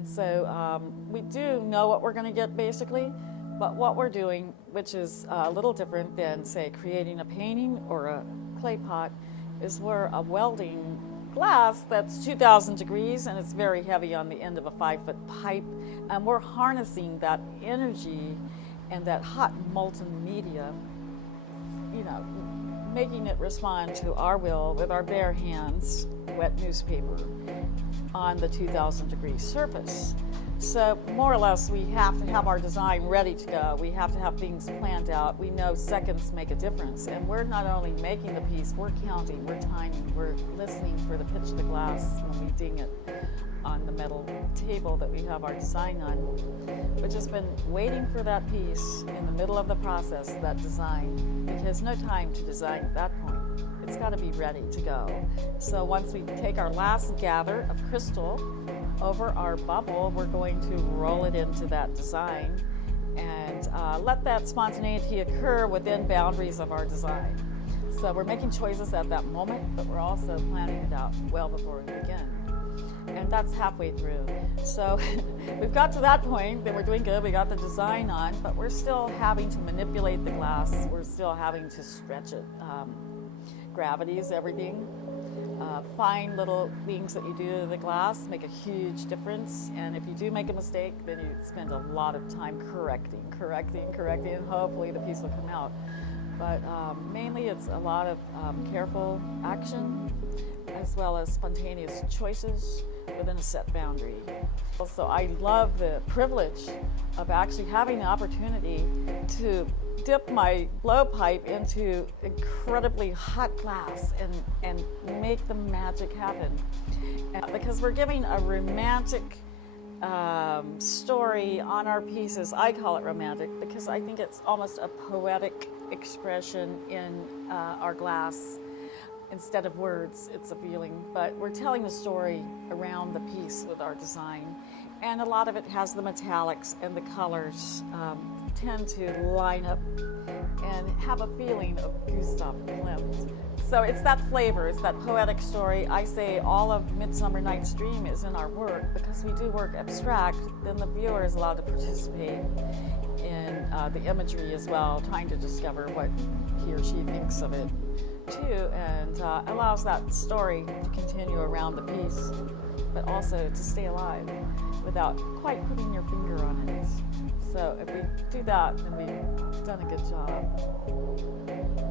And so we do know what we're going to get basically, but what we're doing, which is a little different than, say, creating a painting or a clay pot, is we're welding glass that's 2,000 degrees and it's very heavy on the end of a 5-foot pipe, and we're harnessing that energy and that hot molten media, you know, making it respond to our will with our bare hands, wet newspaper, on the 2,000 degree surface. So more or less we have to have our design ready to go. We have to have things planned out. We know seconds make a difference, and we're not only making the piece, we're counting, we're timing, we're listening for the pitch of the glass when we ding it on the metal table that we have our design on. We've just been waiting for that piece in the middle of the process, that design, because no time to design at that point. It's got to be ready to go. So once we take our last gather of crystal over our bubble, we're going to roll it into that design and let that spontaneity occur within boundaries of our design. So we're making choices at that moment, but we're also planning it out well before we begin. And that's halfway through. So we've got to that point, then we're doing good, we got the design on, but we're still having to manipulate the glass, we're still having to stretch it. Gravity is everything. Fine little things that you do to the glass make a huge difference, and if you do make a mistake, then you spend a lot of time correcting, and hopefully the piece will come out. But mainly it's a lot of careful action as well as spontaneous choices within a set boundary. Also, I love the privilege of actually having the opportunity to dip my blowpipe into incredibly hot glass and make the magic happen. And because we're giving a romantic story on our pieces. I call it romantic because I think it's almost a poetic expression in our glass. Instead of words, it's a feeling, but we're telling the story around the piece with our design. And a lot of it has the metallics, and the colors tend to line up and have a feeling of Gustav Klimt. So it's that flavor, it's that poetic story. I say all of Midsummer Night's Dream is in our work because we do work abstract, then the viewer is allowed to participate in the imagery as well, trying to discover what he or she thinks of it too, and allows that story to continue around the piece, but also to stay alive without quite putting your finger on it. So if we do that, then we've done a good job.